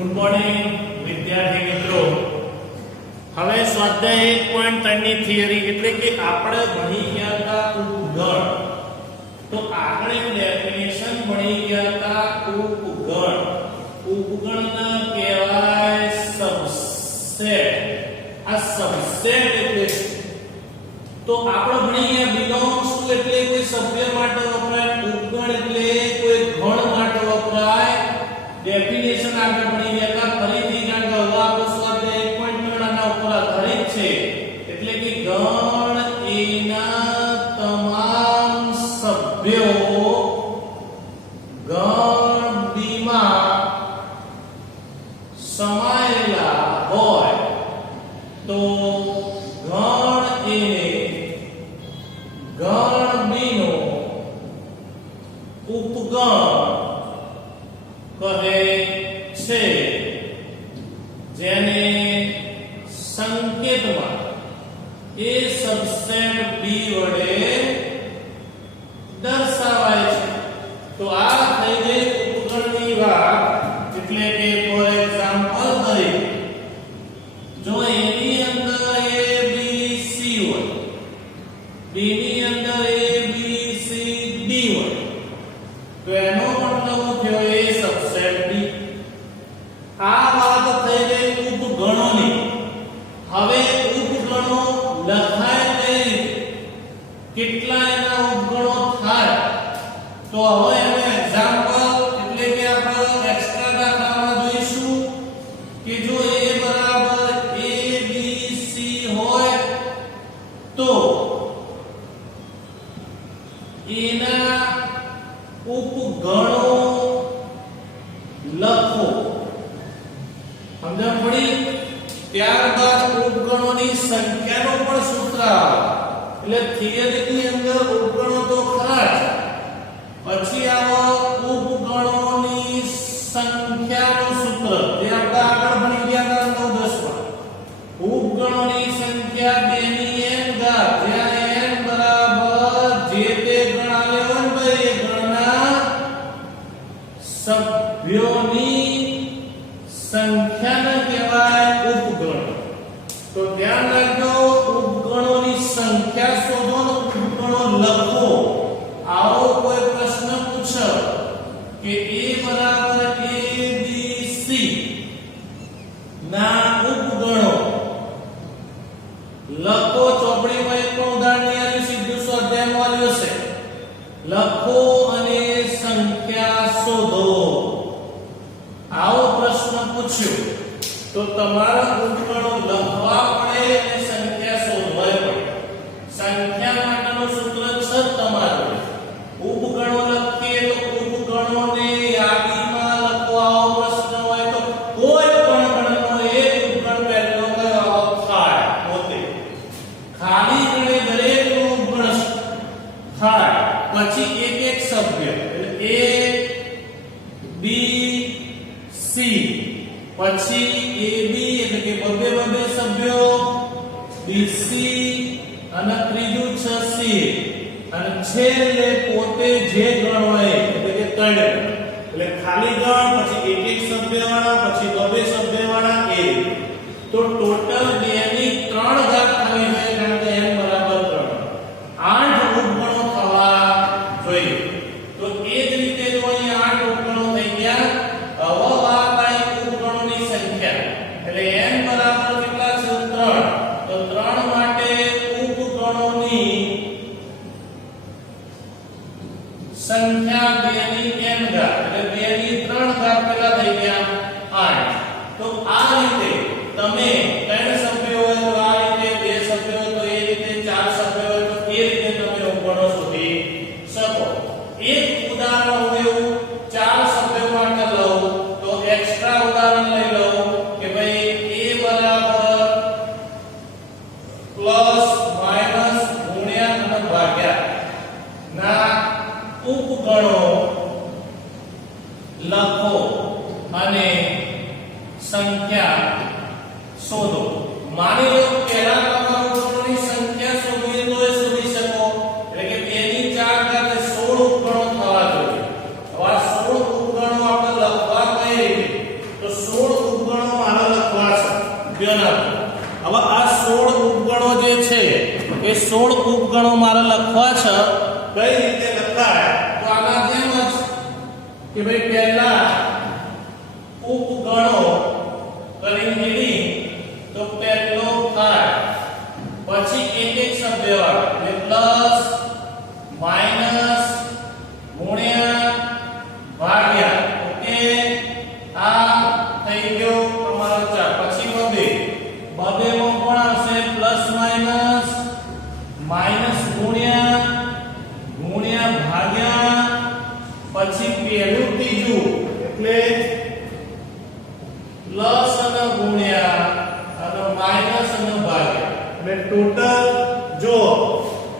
Good morning વિદ્યાર્થી મિત્રો, હવે સ્વાધ્યાય 1.3 ની થિયરી એટલે કે આપણે ભણી ગયા હતા ઉપગણ. તો આપણે ડેફિનેશન ભણી ગયા હતા ઉપગણ. ઉપગણના કહેવાય સબસેટ. આ સબસેટ એટલે તો આપણે ભણી ગયા બિલોંગ્સ ટુ એટલે કોઈ સભ્ય માટે વપરાય, ઉપગણ એટલે કોઈ ગણ માટે વપરાય. डेफिनेशन आगे भणी ગયા ફરીથી કારણ કે હવે આપણો સ્વાધ્યાય 1.3 આના ઉપર આધારિત છે એટલે કે ગણ એના તમામ સભ્યો ગણ બીમાં સમાયેલા હોય તો ગણ એને ગણ બીનો ઉપગણ કહે છે, જેને સંકેતમાં એ સબસેટ બી વડે દર્શાવાય છે. તો આ થઈ ગઈ ઉપગણની વાત. એટલે કે ફોર એક્ઝામ્પલ તરીકે જો એની અંદર a b c હોય, બી ની અંદર a b c d હોય તો એનો મતલબ થયો એ સબસેટ બી. આ વાત થઈ ગઈ ઉપગણોની. હવે ઉપગણો લખાય કઈ રીતે, કેટલા એના ઉપગણો થાય તો હવે એનું એક્ઝામ્પલ એટલે કે આપણે એક્સ્ટ્રા દાખલામાં જોઈશું કે જો a બરાબર a b c હોય તો એના ઉપગણો લખો. સમજણ પડી? ત્યારબાદ ઉપગણોની સંખ્યાનો પણ સૂત્ર આવે. એટલે થિયરીની અંદર ઉપગણો તો ખરા જ, પછી આવો ઉપગણોની સંખ્યાનું સૂત્ર જે આપણે આગળ ભણી ગયા હતા 9 10 માં. ઉપગણોની સંખ્યા 2 ની n ઘાત, જ્યાં n બરાબર જે તે ગણ આલ્યો હોય ને એ ગણના સભ્યોની સંખ્યાને કહેવાય ઉપગણ. તો ધ્યાન રાખજો, ઉપગણોની સંખ્યા શોધો ને ઉપગણો લખો. આવો કોઈ પ્રશ્ન પૂછે કે a બરાબર a b c ના ઉપગણો લખો. ચોપડીમાં એક ઉદાહરણ આપ્યું, સીધું સ્વાધ્યાયમાં આવ્યું છે. લખો અને સંખ્યા શોધો. આવો પ્રશ્ન પૂછ્યો તો તમારા ઉપગણો લખવા પડે અને સંખ્યા શોધવા પડે. સંખ્યા માટેનું સૂત્ર છે તમારું. ઉપગણો લખીએ તો ઉપગણોને યાદીમાં લખો. આવો પ્રશ્ન હોય તો કોઈ પણ ગણનો એક ઉપગણ પહેલો કયો થાય પોતે. ખાલી ગણે દરેકનું ઉપગણ થાય. પછી એક એક સભ્ય એટલે a b c, પછી ab એટલે કે બબે સભ્યો, bc અને ત્રીજું છે c, અને છેલ્લે પોતે જે ગણ હોય એટલે કે 3 એટલે ખાલી ગણ, પછી એક એક સભ્ય વાળા, પછી બબે સભ્ય વાળા a. તો ટોટલ 2 ની 3 ઘાત થવી જોઈએ કારણ કે n બરાબર 3. 8 ઉપગણો થવા જોઈએ. તો એ જ રીતે જો અહીં 8 ઉપગણો થઈ ગયા. હવે વાત આવી ઉપગણોની સંખ્યા. એટલે n બરાબર કેટલા છે 3. તો 3 માટે ઉપગણોની સંખ્યા 2 ની n ઘાત એટલે 2 ની 3 ઘાત કેટલા થઈ ગયા 8. તો આ રીતે તમે 3 સભ્યો હોય તો આ રીતે, 2 સભ્યો હોય તો એ રીતે, 4 સભ્યો હોય તો એ રીતે તમે ઉપગણો શોધી શકો. એક ઉદાહરણ હું એવું 4 સભ્યો માટે લઉં તો એક્સ્ટ્રા ઉદાહરણ લઈ લઉં કે ભાઈ a બરાબર પ્લસ માઈનસ ગુણ્યા અને ભાગ્યા ના ઉપગણો લખો અને સંખ્યા શોધો. માની લો પહેલા તમારું ઉપગણોની સંખ્યા શોધવી તો એ શોધી શકો. એટલે કે 2 ની 4 ઘાત 16 ઉપગણો થવા જોઈએ. હવે 16 ઉપગણો આપણે લખવા કઈ રીતે તો 16 હવે આ 16 ઉપગણો જે છે એ 16 ઉપગણો મારે લખવા છે. કઈ રીતે લખાય? તો આના જેમ જ કે ભાઈ પહેલા ઉપગણો કરીને એની તો પહેલો થાય, પછી એક એક સભ્યવાળો એટલે પ્લસ માઈનસ ગુણ્યા ભાગ્યા. ઓકે, આ થઈ ગયો તમારો 4. પછી બબે માં પણ આવશે પ્લસ માઈનસ માઈનસ ગુણ્યા ભાગ્યા. પછી પહેલું ત્રીજું એટલે પ્લસ અને ગુણ્યા અને માઈનસ અને ભાગ્યા. એટલે ટોટલ જો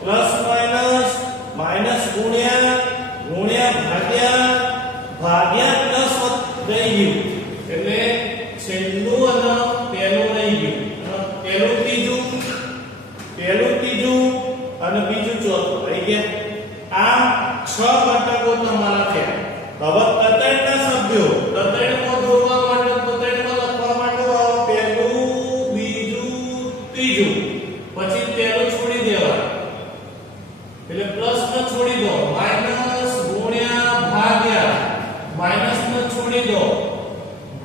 પ્લસ માઈનસ માઈનસ ગુણ્યા ભાગ્યા પ્લસ રહી ગયું એટલે છેલ્લું અને પહેલું રહી ગયું. પહેલું ત્રીજું અને બીજું ચોથું રહી ગયા. આ 6 ઘટકો તમારા થયા. હવે તતેડના સભ્યો તતેડમાં દોરવા માટે તતેડમાં લખવા માટે પહેલું બીજું ત્રીજું પછી પહેલું છોડી દેવા એટલે પ્લસ ને છોડી દો, માઈનસ ગુણ્યા ભાગ્યા માઈનસ ને છોડી દો,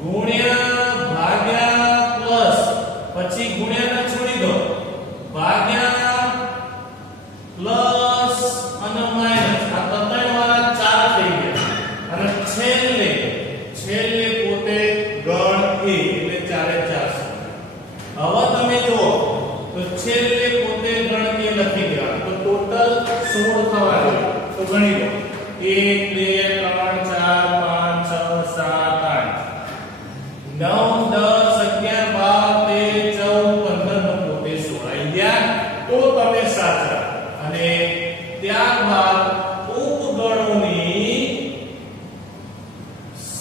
ગુણ્યા ભાગ્યા પ્લસ પછી ગુણ્યા ને છોડી દો, ભાગ્યા પ્લસ અને માઈનસ. આ તતેડ વાળા 4 થઈ ગયા. અને છેલ્લે પોતે ગણ એ એટલે 4 4. હવે તમે જુઓ તો છેલ્લે પોતે ગણ એ લખી દેવા તો ટોટલ 16 થવા જોઈએ. તો ગણી લો 1 2 3 4 5 6 7 8 9 10 11 12 13 14 15 પોતે 16 આવી ગયા. તો તમે સાચા. અને ત્યારબાદ ઉપગણોની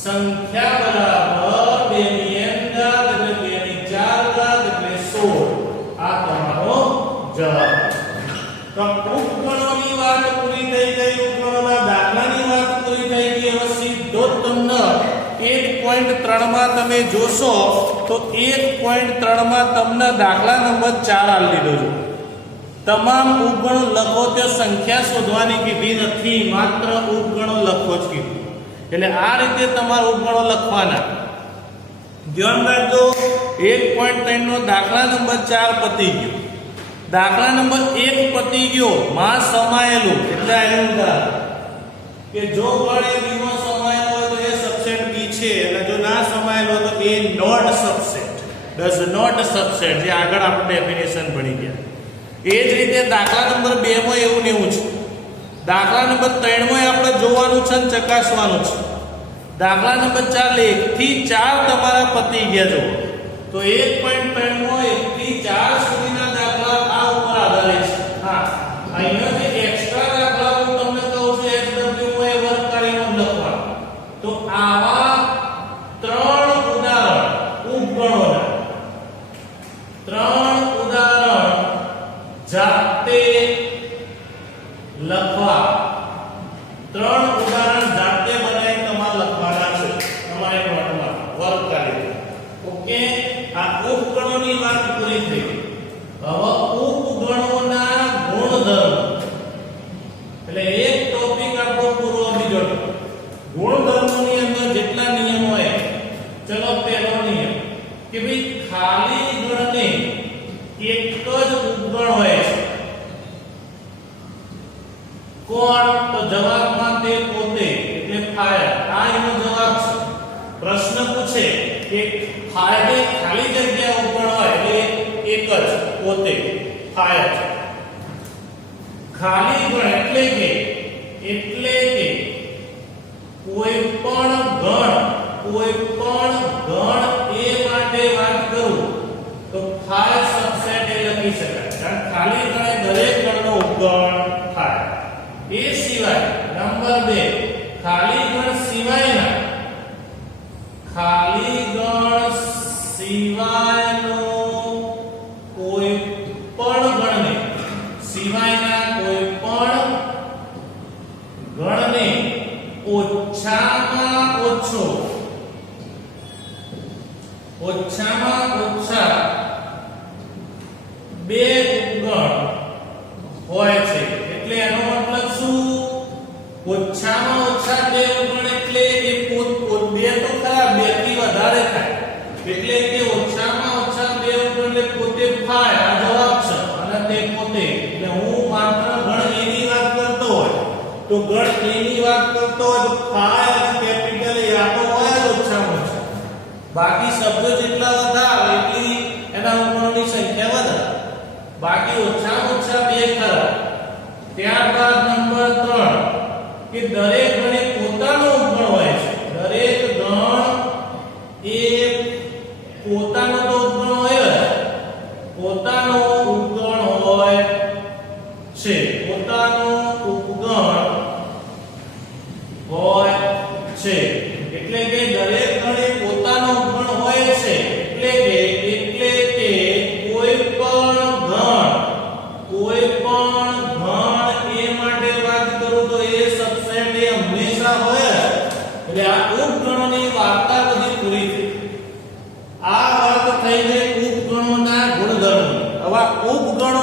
સંખ્યા બરાબર 2 ની n ઘાત એટલે 2 ની 4 ઘાત એટલે 16. આ તમારો જવાબ. તો ઉપગણોની વાત પૂરી થઈ ગઈ. ઉપગણોના દાખલાની વાત પૂરી થઈ ગઈ. હવે સીધો તમને 1.3 માં તમે જોશો તો 1.3 માં તમને દાખલા નંબર 4 આપી દીધો છે. તમામ ઉપગણો લખો તે સંખ્યા શોધવાની કીધી નથી, માત્ર ઉપગણો લખો જ કીધું. એટલે આ રીતે તમારે ઉપગણો લખવાના. ધ્યાન રાખજો 1.3 નો દાખલા નંબર 4 પતી ગયો. દાખલા નંબર 1 પતી ગયો માં સમાયેલું એટલે આનું ઉદાહરણ કે જો ગણ એ બી માં સમાયેલો હોય તો એ સબસેટ બી છે, અને જો ના સમાયેલો તો એ not subset, does not subset, જે આગળ આપણે ડેફિનેશન ભણી ગયા. એ જ રીતે દાખલા નંબર 2 માં એવું ને એવું છે. દાખલા નંબર 3 માં આપણે જોવાનું છે અને ચકાસવાનું છે. દાખલા નંબર 4 1 થી 4 તમારા પતી ગયા. જો તો 1.3 માં 1 થી 4 સુધીના દાખલા આ ઉપર આધારિત છે. હા, અહીંયા જે એક્સ્ટ્રા દાખલા હું તમને કહું છું HW માં એ વર્ક કરીને લખવાનું. તો આવા 3 ઉદાહરણ ઉપગણોના 3 ઉદાહરણ જાતે લખવા, 3 ઉદાહરણ જાતે બનાવી તમારે લખવાના છે તમારી નોટમાં વર્ક કરી. ઓકે, આ ઉપગણોની વાત પૂરી થઈ. હવે ઉપગણોના ગુણધર્મ એટલે એક ટોપિક આપણો પૂરો બીજો. ગુણધર્મોની અંદર જેટલા નિયમો હોય, ચલો પહેલો નિયમ કે ભાઈ ખાલી ગણને એક જ ઉપગણ હોય છે. કોણ? તો જવાબમાં તે પોતે એટલે ફાયર. આ એનો જવાબ છે. પ્રશ્ન પૂછે કે ફાયર ખાલી જગ્યા ઉપગણ હોય એટલે એક જ પોતે ફાયર. ખાલી ગણ એટલે કે કોઈ પણ ગણ એ માટે વાત કરું તો 5 સબસેટ એ લખી શકાય. કારણ ખાલી ગણ એ દરેક ગણનો ઉપગણ થાય. એ સિવાય નંબર 2 ખાલી ગણ સિવાયનો કોઈ પણ ગણને સિવાયના કોઈ પણ ગણને ઓછામાં ઓછા ઓછામાં ઓછા બે અવગણ એટલે કે બે તો ખરા, બે થી વધારે થાય એટલે કે ઓછામાં ઓછા બે અવગણ એટલે પોતે 5 આ જવાબ છે અને તે પોતે, એટલે હું માત્ર ગણ a ની વાત કરતો હોય તો ગણ a ની વાત કરતો હોય તો 5 અને કેપિટલ A આ તો હોય જ ઓછામાં ઓછા, બાકી શબ્દો જેટલા વધારે એટલી એના અવગણોની સંખ્યા વધારે, બાકી ઓછામાં ઓછા બે ખરા. ત્યારબાદ નંબર 3 કે દરેક ગણે પોતાનો અવગણ હોય છે. દરેક ગણ એ પોતાનો તો ઉપગણ હોય જ, પોતાનો ઉપગણ હોય છે, પોતાનો ઉપગણ હોય છે એટલે કે દરેક ગણે પોતાનો ઉપગણ હોય છે એટલે કે કોઈ પણ ગણ એ માટે વાત કરું તો એ સબસેટ એ હંમેશા હોય જ. એટલે આ ઉપગણોની વાર્તા બધી પૂરી થઈ. આ વાત થઈ ગઈ ઉપગણોના ગુણધર્મો. હવે ઉપગણો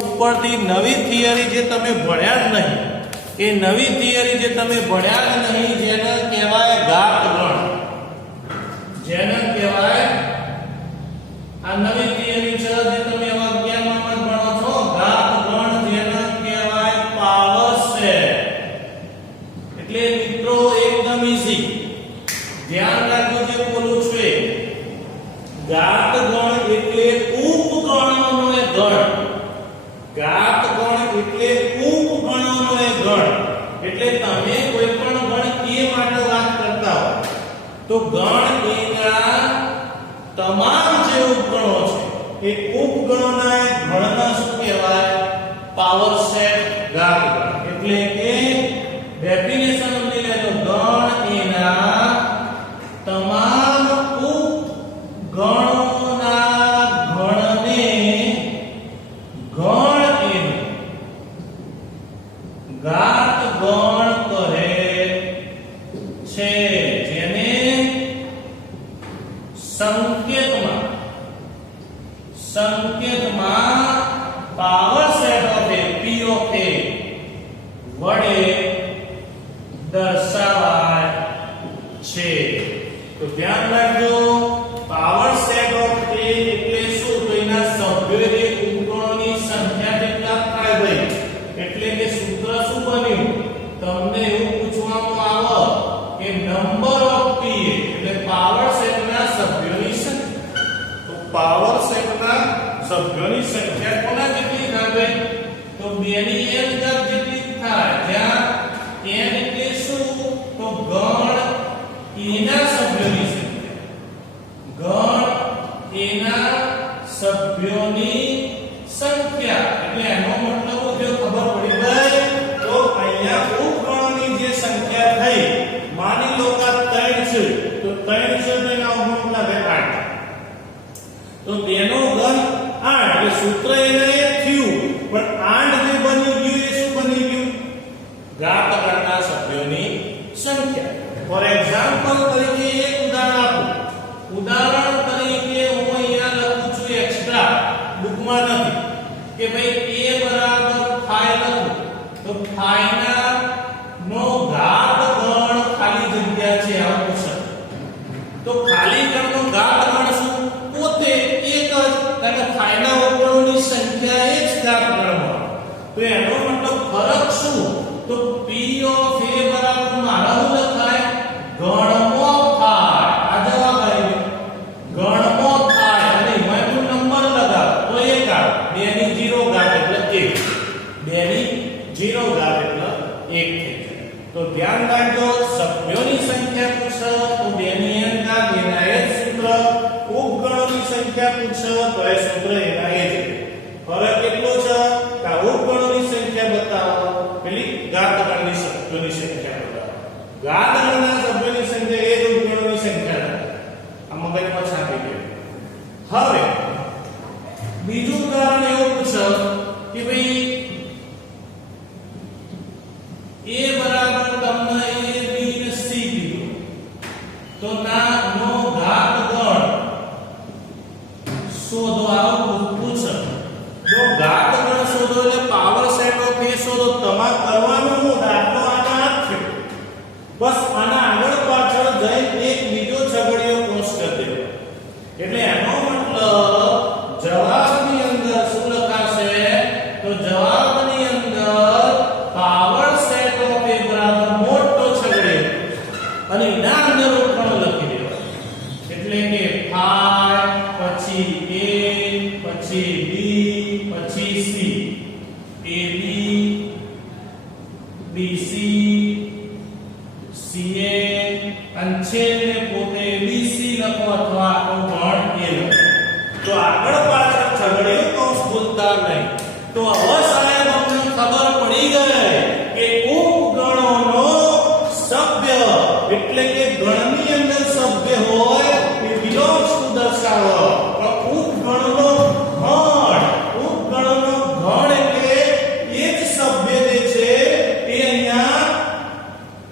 ઉપરથી નવી થિયરી જે તમે ભણ્યા જ નહીં, એ નવી થિયરી જે તમે ભણ્યા જ નહીં, જેને કહેવાય ઘાત ગણ, જેને કહેવાય આ નવી થિયરી છે જે તમે હવે 11 માં ભણો છો, ઘાત ગણ, જેને કહેવાય પાવર સેટ. એટલે મિત્રો એકદમ ઈઝી, ધ્યાન રાખજો જે બોલું છું એ. ઘાત ગણ એટલે ઉપગણોનો એક ગણ. ઘાત ગણ એટલે ઉપગણોનો એક ગણ. એટલે તમે કોઈ પણ ગણ એ માટે વાત કરતા હો તો ગણ એના તમામ જે ઉપગણો છે એ ઉપગણોના એક ગણના શું કહેવાય? પાવર સેટ, ઘાત ગણ. એટલે કે ડેફિનેશન સમજી લેજો, ગણ એના તમામ ઉપગણોના ગણને ગણ એનું ઘાત ગણ કરે છે, જેને સંકેતમાં power set of A, P of A વડે દર્શાવાય છે. તો ધ્યાન રાખજો, પાવર સેટ ઓફ A એટલે શું? તો એના સભ્યોએ ઉપગણોની સંખ્યા જેટલા થાય ભાઈ. એટલે કે સૂત્ર શું બન્યું? તમને એવું પૂછવામાં આવે કે નંબર ઓફ P એટલે પાવર સેટના સભ્યોની સંખ્યા. તો પાવર સેટના સભ્યોની સંખ્યા કોના જેટલી થાય ભાઈ? તો 2 ની n ઘાત જેટલી થાય. જ્યાં n એટલે શું? તો ગણ એના સભ્યોની સંખ્યા, ગણ એના સભ્યોની સંખ્યા. એટલે એનો મતલબ જો ખબર પડી ભાઈ તો અહીંયા ઉપગણોની જે સંખ્યા થઈ, માની લો કે 3 છે તો 3 છે તો એના ઉપગણો કેટલા થાય? 8. તો તેનો ઘન 8 એટલે સૂત્ર એને એ થયું, પણ 8 જે બની ગયું એ શું બની ગયું? ઘાત ગણના સભ્યોની સંખ્યા. ફોર એક્ઝામ્પલ તરીકે એક ઉદાહરણ આપું. ઉદાહરણ તરીકે હું અહીંયા લખું છું એક્સ્ટ્રા, બુકમાં નથી, કે ભાઈ a બરાબર 5 લખું તો 5 ના નો ઘાત ગણ ખાલી જગ્યા છે આવું છે. તો ખાલી ગણનો ઘાત ગણ શું? પોતે એક જ, કારણ કે 5 ના ઉપગણોની સંખ્યા એ જ ઘાત ગણમાં. તો એનો મતલબ ફરક શું? તો P of A બરાબર મારા શું લખાય? ગણમાં થાય. આ જવાબ આવી ગયો, ગણમાં થાય. અને એમાં જો નંબર લગાવ તો એક આવે, 2 ની 0 ઘાત એટલે 1, 2 ની 0 ઘાત એટલે 1 થઈ જાય. તો ધ્યાન રાખજો, સભ્યોની સંખ્યા પૂછો તો 2 ની n ઘાત એના એ જ સૂત્ર, ઉપગણોની સંખ્યા પૂછો તો એ સૂત્ર એના એ જ. ફરક એટલો છે કે ઉપગણોની સંખ્યા બતાવો, પેલી ઘાત ગણની સભ્યોની સંખ્યા બતાવો. ઘાત ગણના સભ્યોની સંખ્યા એ જ ઉપગણોની સંખ્યા છે. આ મગજમાં છાપી ગયું. હવે બીજું ઉદાહરણ એવું પૂછો કે ભાઈ a બરાબર તમને a b ને c કીધું, તો ના નો ઘાત ગણ શોધો, આવું પૂછો. જો ઘાત ગણ શોધો એટલે પાવર સેટ ઓફ A શોધો, તમામ આમાં કરવાનું હું દાખલો આના જ છે. બસ આના આગળ પાછળ જઈને એક બીજો છગડીયો ક્રોસ કરી દેવો. એટલે એનો મતલબ જવાબની અંદર શું લખાશે? તો જવાબની અંદર પાવર સેટ ઓફ એ બરાબર મોટો છગડીયો અને એના અંદર ઉપકરણ લખી દેવા. એટલે કે 5 પછી A પછી B પછી C, AB BC CA અને છેલ્લે પોતે ABC લખો અથવા આખો ગણ A લખો. તો આગળ પાછળ છગડીયો કૌંસ ભૂલતા નહીં. તો હવે સાહેબ અમને ખબર પડી ગઈ કે ઉપગણોનો સભ્ય એટલે કે ગણની અંદર સભ્ય હોય એ બિલોંગ્સ ટુ દર્શાવો. પણ ઉપગણનો ગણ એટલે એ જ સભ્ય જે છે એ અહીંયા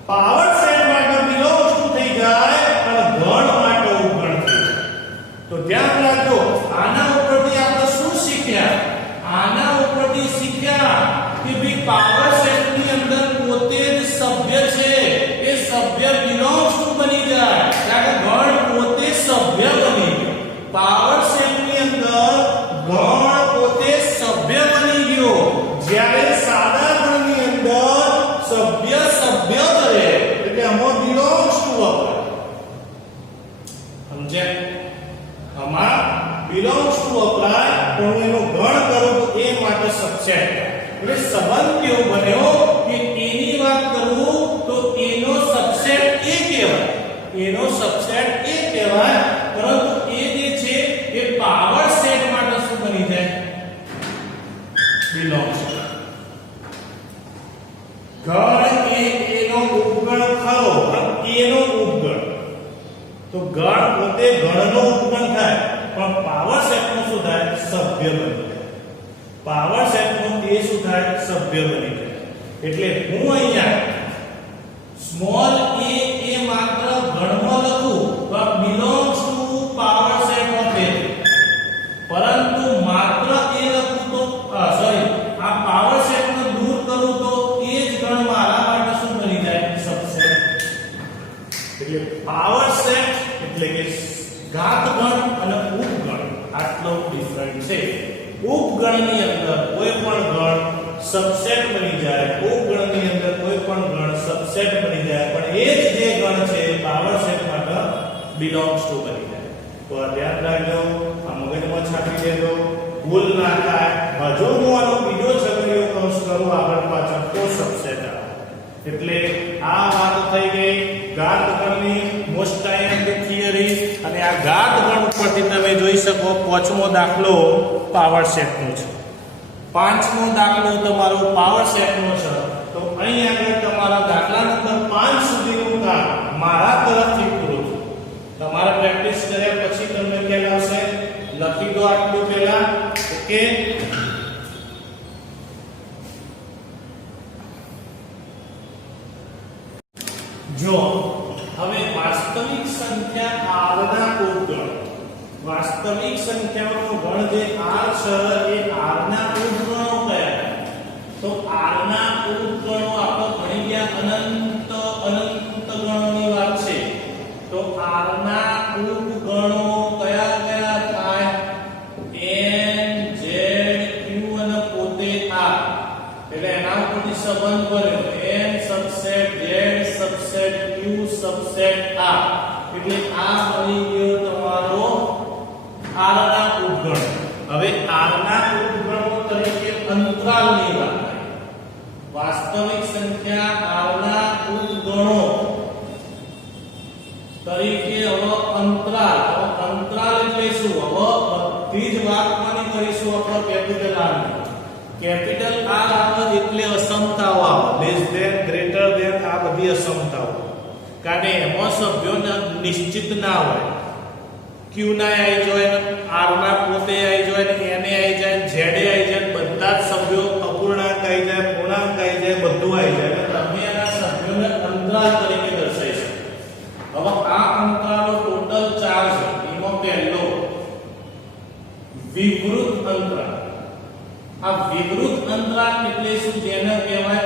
પાવર સેટ માટે બિલોંગ્સ ટુ થઈ જાય અને ગણ માટે ઉપગણ થઈ જાય. તો ધ્યાન રાખજો, આના ઉપરથી આપણે શું શીખ્યા? આના ઉપરથી શીખ્યા કે ભઈ પાવર સેટની અંદર પોતે જ સભ્ય છે, એ સભ્ય બિલોંગ્સ ટુ બની જાય કારણ કે ગણ પોતે સભ્ય બની ગયો. પાવર સેટની અંદર ગણ પોતે સભ્ય બની ગયો. જ્યારે સાદા ગણની અંદર સભ્ય કરે એટલે આમાં બિલોંગ્સ ટુ વપરાય. સમજ્યા? આમાં બિલોંગ્સ ટુ વપરાય પણ હું એનો ગણ કરું તો એ માટે સબસેટ. એટલે સંબંધ કેવો બન્યો કે એની વાત કરું તો એનો સબસેટ એ કહેવાય, એનો સબસેટ એ કહેવાય. પરંતુ એ જે છે એ પાવર સેટ માટે શું બની જાય? બિલોંગ્સ. ગણ એ એનો ઉપગણ ખરો પણ એનો ઉપગણ. તો ગણ પોતે ગણનો ઉપગણ થાય પણ પાવર સેટનો શું થાય? સભ્ય બની જાય. પાવર સેટનો એ શું થાય? સભ્ય બની જાય. એટલે હું અહીંયા સ્મોલ a એ માત્ર ગણમાં લખું તો belongs to power set of a. પરંતુ માત્ર એ લખું તો સોરી આ પાવર સેટને દૂર કરું તો એ જ ગણ મારા માટે શું બની જાય? સબસેટ. એટલે પાવર સેટ એટલે કે ઘાત ગણ અને ઉપગણ આટલો ડિફરન્ટ છે. ઉપગણની અંદર કોઈ પણ ગણ સબસેટ બની જાય, ઉપગણની અંદર કોઈ પણ ગણ સબસેટ બની જાય, પણ એ જ જે ગણ છે પાવર સેટ માટે બિલોંગ્સ ટુ બની જાય. તો ધ્યાન રાખજો, આ મગજમાં છાપી દેજો, ભૂલ ના થાય. હજુ હું આનો બીજો છગડીયો કૌંસ કરું આગળ પાછળ તો સબસેટ આવે. એટલે આ વાત થઈ ગઈ ઘાત ગણની મોસ્ટ આઈએમપી થિયરી. અને આ ઘાત ગણ ઉપરથી તમે જોઈ શકો પાંચમો દાખલો પાવર સેટનો છે, પાંચમો દાખલો તમારો પાવર સેટનો છે. તો અહીં આગળ તમારા દાખલા નંબર 5 સુધીનું કામ મારા તરફથી પૂરું થયું. તમારે પ્રેક્ટિસ કર્યા પછી તમને ખ્યાલ આવશે. લખી દો આટલું પહેલા. ઓકે, જો હવે વાસ્તવિક સંખ્યા r ના ઉપગણ, વાસ્તવિક સંખ્યાઓનો ગણ જે r છે એ r ના ઉપગણો કયા? તો r ના ઉપગણો આપણે ભણી ગયા અનંત ગણોની વાત છે. તો r ના ઉપગણો કયા કયા થાય? n z q અને પોતે r. એટલે એના ઉપરથી સંબંધ બન્યો n subset z subset q subset r. એટલે આ બની ગયો તમારો r ના ઉપગણ. હવે r ના ઉપગણો તરીકે અંતરાલની વાત કરીએ. વાસ્તવિક સંખ્યા r ના ઉપગણો તરીકે હવે અંતરાલ. અંતરાલ એટલે શું? હવે બધી જ વાત માની કરીશું આપણે કેપિટલ r ની. કેપિટલ R આવે એટલે અસમતાઓ આવે, લેસ ધેન, ગ્રેટર ધેન, આ બધી અસમતાઓ. કારણ એમાં સભ્યો નિશ્ચિત ના હોય. Q ના આવી જાય, R ના પોતે આવી જાય, N આવી જાય, Z આવી જાય, બધા જ સભ્યો અપૂર્ણાંક આવી જાય, પૂર્ણાંક આવી જાય, બધું આવી જાય. એટલે તમે એના સભ્યોને અંતરાલ તરીકે દર્શાવી શકો. હવે આ અંતરાલો ટોટલ 4 છે. એમાં પહેલો વિવૃત અંતરાલ. આ વિવૃત અંતરાલ એટલે શું? જેને કહેવાય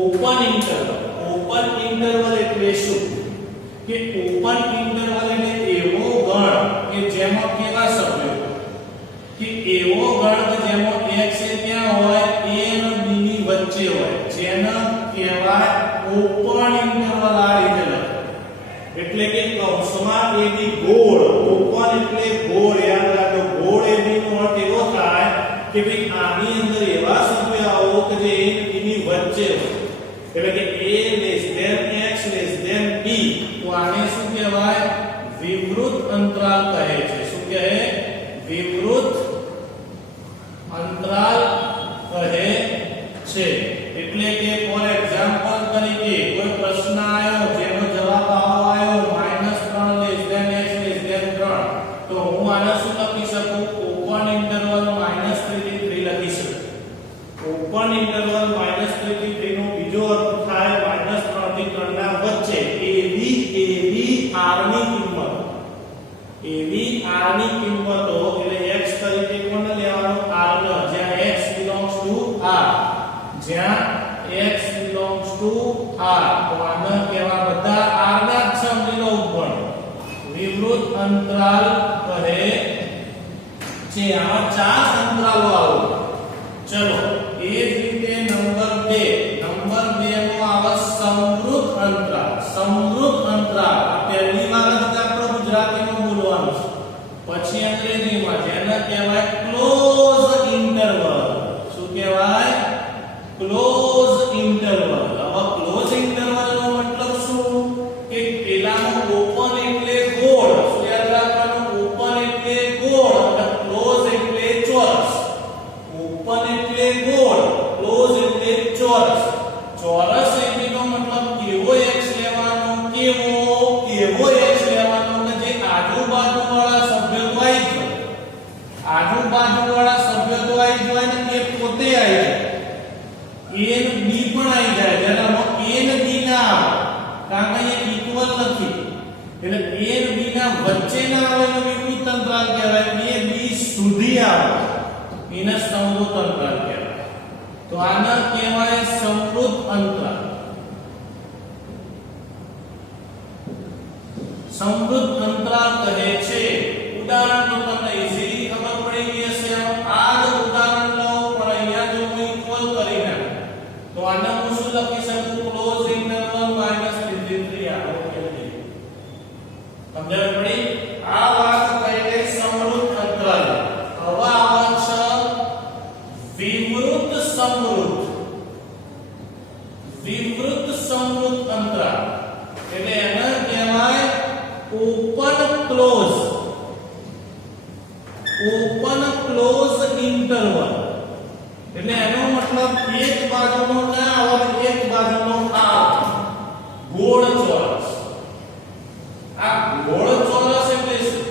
ઓપન ઇન્ટરવલ એટલે શું કે ઓપન ઇન્ટરવલ એટલે એવો ગણ કે જેમાં કેવા સભ્યો કે એવો ગણ કે જેમાં x એ ક્યાં હોય a અને b ની વચ્ચે હોય જેને કહેવાય ઓપન ઇન્ટરવલ. આ રીતે લખો એટલે કે કૌંસમાં a b ગોળ. ઓપન એટલે ગોળ. યાદ રાખો ગોળ a b નો અર્થ એવો થાય કે ભાઈ આની અંદર એવા સભ્યો આવો કે જે a અને b ની વચ્ચે હોય એટલે કે a less than x less than b. તો આને શું કહેવાય? વિવૃત અંતરાલ કહે છે. શું કહે? વિવૃત અંતરાલ કહે છે. એટલે કે ફોર એક્ઝામ્પલ તરીકે કોઈ પ્રશ્ન આવ્યો જેનો જવાબ આવ્યો -3 less than x less than 3, તો હું આને શું લખી શકું? ઓપન ઇન્ટરવલ -3 થી 3 લખી શકું. ઓપન ઇન્ટરવલ -3 થી 3 નો બીજો અર્થ થાય -3 થી 3 ના વચ્ચે ab r ની કિંમત. ab r ની કિંમતો એટલે x તરીકે કોને લેવાનું? r ને. જ્યાં x belongs to r. જ્યાં x belongs to r. તો આને કહેવા બધા r ના જ સમજી લો ઉપર. વિવૃત અંતરાલ કહે છે. આમાં 4 અંતરાલો આવે. ચલો એ જ રીતે નંબર 2 માં આવે સમૃદ્ધ અંતરાલ. સમૃદ્ધ અંતરાલ પહેલી વાર જ આપણે ગુજરાતીમાં બોલવાનું છે. પછી અંગ્રેજીમાં જેને કહેવાય ક્લોઝ ઇન્ટરવલ. શું કહેવાય? Close interval. હવે ક્લોઝ ઇન્ટરવલ નો મતલબ શું? કે પેલામાં ઓપન એટલે ગોળ. શું યાદ રાખવાનું? ઓપન એટલે ગોળ અને ક્લોઝ એટલે ચોરસ. ઓપન એટલે ગોળ, ક્લોઝ એટલે ચોરસ. ચોરસ એટલે મતલબ કેવો x લેવાનો? કેવો x લેવાનો કે જે આજુબાજુવાળા સભ્યો તો આવી જાય. આજુબાજુવાળા સભ્યો તો આવી જાય ને એ પોતે આવી જાય. a અને b પણ આવી જાય. જેનામાં a અને b ના આવે કારણ કે એ ઇક્વલ નથી. એટલે a અને b ના વચ્ચે ના આવે તો વિવૃત અંતરાલ કહેવાય. a b સુધી આવે એને સમૃદ્ધ અંતરાલ કહેવાય. તો આને કહેવાય સમૃદ્ધ અંતરાલ. સમૃદ્ધ અંતરાલ કહે છે. ઉદાહરણ તો તમને ઈઝીલી ખબર પડી ગઈ હશે. આ જ ઉદાહરણ લો પણ અહીંયા જો હું ઇક્વલ કરી નાખું તો આને હું શું લખી શકું? ક્લોઝ ઇન્ટરવલ -3 આ ઓકે થઈ. સમજણ પડી? આ વાત કહી ગઈ સમૃદ્ધ અંતરાલ. હવે આવે છે વિવૃત સમૃદ્ધ. વિવૃત સમૃદ્ધ અંતરાલ એટલે એને કહેવાય open close. Open close interval એટલે એનો મતલબ એક બાજુનો ના આવે એક બાજુનો આ. ગોળ ચોરસ. આ ગોળ ચોરસ એટલે શું?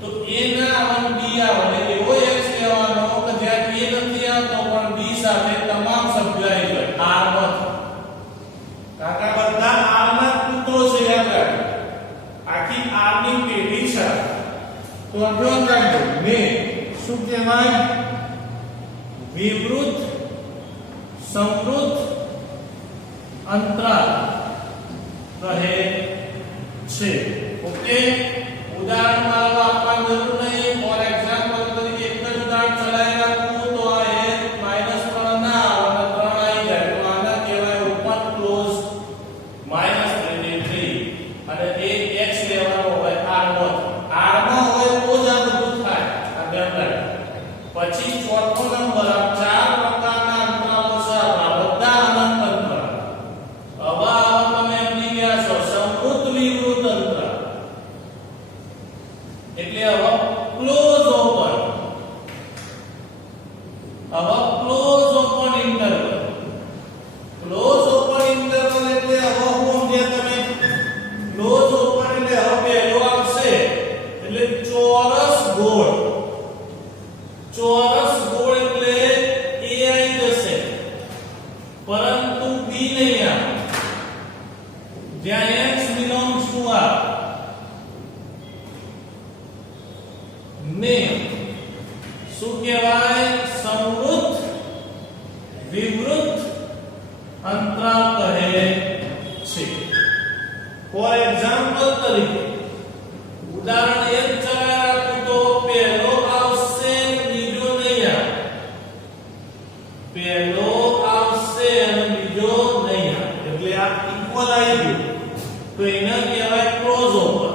તો a ના આવે b આવે. એવો x લેવાનો કે જ્યાં a નથી આવતો પણ b સાથે તમામ સભ્યો આવી જાય. r માં કાકા બધા r ના પુત્રો છે. યાદ રાખો આખી r ની પેઢી છે. તો ધ્યાન રાખજો. ને શું કહેવાય? વિવૃત સમૃદ્ધ અંતરાલ કહે છે. ઓકે, ઉદાહરણ મારવા આપવા જરૂર નહીં. ફોર એક્ઝામ્પલ તરીકે એક જ ઉદાહરણ ચલાવી રાખું તો આ એ -3 ના આવે અને 3 આવી જાય તો આને કહેવાય ઓપન ક્લોઝ -3 અને એ x લેવાનો હોય r માં. r માં હોય તો જ આ બધું થાય. આ ધ્યાન રાખો. પછી ચોથો નંબર આ 4 પ્રકારના અંતરાલો છે. આ બધા અનંત અંતરાલ. હવે તમે સમજી ગયા છો સમૃદ્ધ વિવૃત અંતરાલ એટલે હવે ક્લોઝ ઓપન. હવે close open interval. Close open interval એટલે હવે હું સમજ્યા તમે? ક્લોઝ ઓપન એટલે હવે પહેલો આવશે એટલે ચોરસ ગોળ. ચોરસ ગોળ એટલે a આવી જશે પરંતુ b નહીં આવે. જ્યાં x belongs to r. ને શું કહેવાય? સમૃદ્ધ વિવૃત અંતરાલ ઓપન આવી ગયું તો એને કહેવાય ક્લોઝ ઓપન.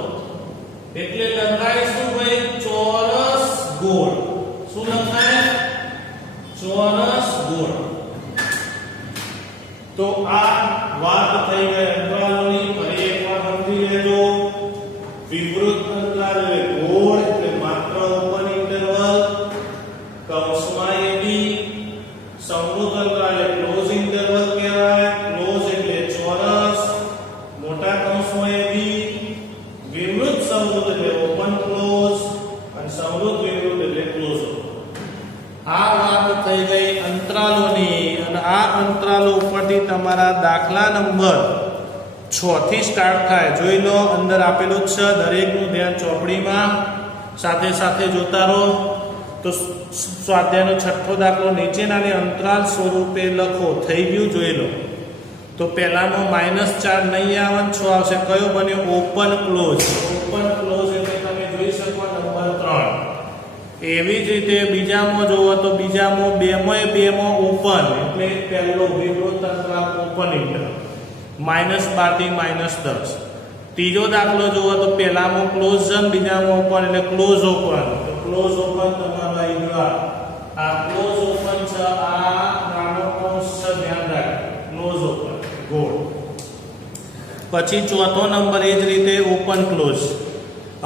એટલે લખાય શું ભાઈ? ચોરસ ગોળ. શું લખાય? ચોરસ ગોળ. તો આ વાત થઈ ગઈ અંતરાલોની. ફરી એકવાર સમજી લેજો. વિવૃત અંતરાલ એટલે ગોળ એટલે માત્ર ઓપન ઇન્ટરવલ. કૌંસમાં AB. સંવૃત અંતરાલ એટલે ક્લોઝ ઇન્ટરવલ કહેવાય. ક્લોઝ એટલે ચોરસ. મોટા કૌંસમાં AB. વિવૃત સંવૃત એટલે ઓપન ક્લોઝ અને સંવૃત વિવૃત એટલે ક્લોઝ. આ વાત થઈ ગઈ અંતરાલોની. અને આ અંતરાલો ઉપરથી તમારા દાખલા નંબર 6 થી સ્ટાર્ટ થાય. જોઈ લો, અંદર આપેલું જ છે. દરેકનું ધ્યાન ચોપડીમાં સાથે સાથે જોતા રહો. તો સ્વાધ્યાયનો છઠ્ઠો દાખલો નીચેનાને અંતરાલ સ્વરૂપે લખો. થઈ ગયું, જોઈ લો. તો પહેલાનો -4 નહીં આવે, 6 આવશે. કયો બન્યો? Open close. ઓપન ક્લોઝ એટલે તમે જોઈ શકો નંબર 3. એવી જ રીતે બીજામાં જોવો તો બીજામાં 2 માં ઓપન એટલે પહેલો વિવૃત અંતરાલ ઓપન ઇન્ટરવલ -12 થી -10. ત્રીજો દાખલો જોવો તો પહેલામાં ક્લોઝ છે, બીજામાં ઓપન એટલે ક્લોઝ ઓપન. તો ક્લોઝ ઓપન તમારો આવી ગયો. આ ક્લોઝ ઓપન છે, આ નાનો કૌંસ છે, ધ્યાન રાખો. ક્લોઝ ઓપન ગોળ. પછી ચોથો નંબર એ જ રીતે ઓપન ક્લોઝ.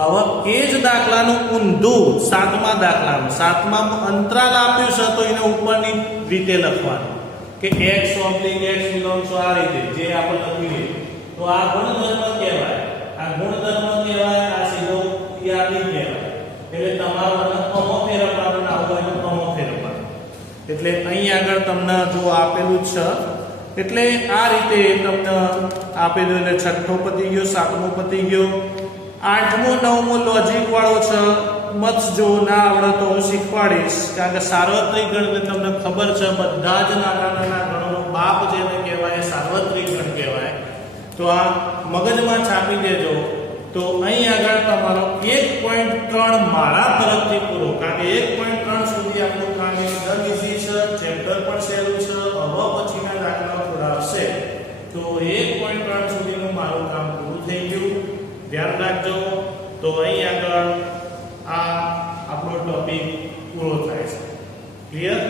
હવે એ જ દાખલાનું ઊંધું સાતમા દાખલામાં. સાતમામાં અંતરાલ આપ્યું છે તો એને ઉપરની રીતે લખવાનું કે x oblique x belongs to આ રીતે જે આપણે લખીએ. તો આ ગુણધર્મ કહેવાય. આ ગુણધર્મ કહેવાય. આ સીધો યાદી કહેવાય. એટલે તમારે કમો ફેરવવાનો ના હોય તો કમો ફેરવવાનો. એટલે અહીં આગળ તમને જો આપેલું છે એટલે આ રીતે તમને આપેલું. એટલે છઠ્ઠો પતી ગયો, સાતમો પતી ગયો. 8મો 9મો લોજિક વાળો છે. મત જો ના આવડે તો હું શીખવાડીશ. કારણ કે સાર્વત્રિક ગણ તમને ખબર છે બધા જ નાના નાના ગણોનો બાપ જેને કહેવાય સાર્વત્રિક ગણ કહેવાય. તો આ મગજમાં છાપી દેજો. તો અહીં આગળ તમારો 1.3 મારા તરફથી પૂરો. કારણ કે 1.3 સુધી આપણું કામ એકદમ ઈઝી છે. ચેપ્ટર પણ સહેલું છે. હવે પછીના દાખલા થોડા હશે. તો 1.3 સુધીનું મારું કામ પૂરું થઈ ગયું. ધ્યાન રાખજો. તો અહીં આગળ આ આપણો ટોપિક પૂરો થાય છે. ક્લિયર?